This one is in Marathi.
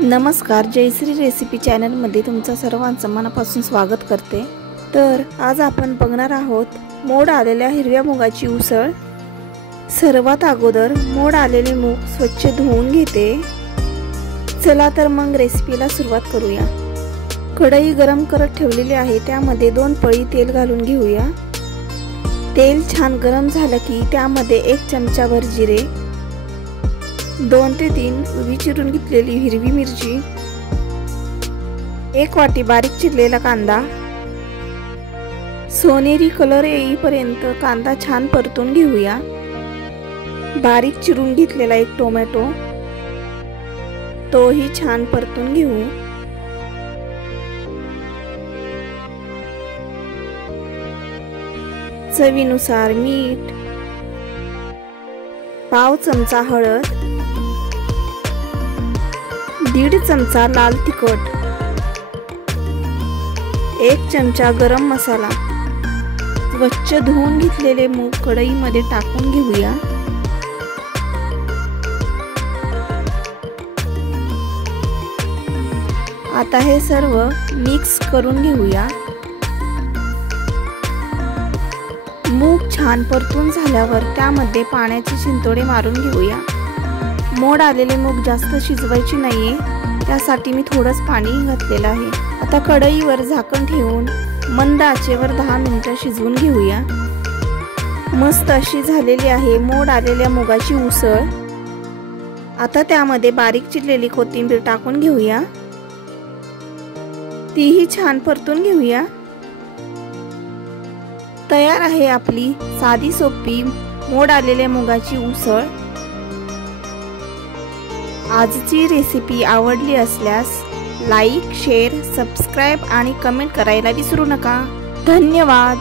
नमस्कार, जयश्री रेसिपी चॅनल मध्ये तुमचं सर्वांचं मनापासून स्वागत करते। तर आज आपण बघणार आहोत मोड आलेल्या हिरव्या मुगाची उसळ। सर्वात अगोदर मोड आलेले मूग स्वच्छ धुवून घेते। चला तर मग रेसिपीला सुरुवात करूया। कढई गरम करत ठेवलेली आहे, त्यामध्ये 2 पळी तेल घालून घेऊया। तेल छान गरम झालं की त्यामध्ये 1 चमचाभर जिरे, 2 ते 3 उभी चिरून घेतलेली हिरवी मिरची, 1 वाटी बारीक चिरलेला कांदा, सोनेरी कलर येईपर्यंत कांदा छान परतून घेऊया। बारीक चिरून घेतलेला 1 टोमॅटो, तोही छान परतून घेऊ। चवीनुसार मीठ, पाव चमचा हळद, 1.5 चमचा लाल तिखट, 1 चमचा गरम मसाला। स्वच्छ धुवून घेतलेले मूग कढईमध्ये टाकून घेऊया। आता हे सर्व मिक्स करून घेऊया। मूग छान परतून झाल्यावर त्यामध्ये पाण्याचे शिंतोडे मारून घेऊया। मोड आलेले मूग जास्त शिजवायचे नाहीये, त्यासाठी मी थोडंच पाणी घातलेलं आहे। आता कढईवर झाकण ठेवून मंद आचेवर 10 मिनिटे शिजवून घेऊया। मस्त अशी झालेली आहे मोड आलेल्या मुगाची उसळ। आता त्यामध्ये बारीक चिरलेली कोथिंबीर टाकून घेऊया, तीही छान परतून घेऊया। तयार आहे आपली साधी सोपी मोड आलेल्या मुगाची उसळ। आजची रेसिपी आवडली असल्यास लाईक, शेअर, सबस्क्राइब आणि कमेंट करायला विसरू नका। धन्यवाद।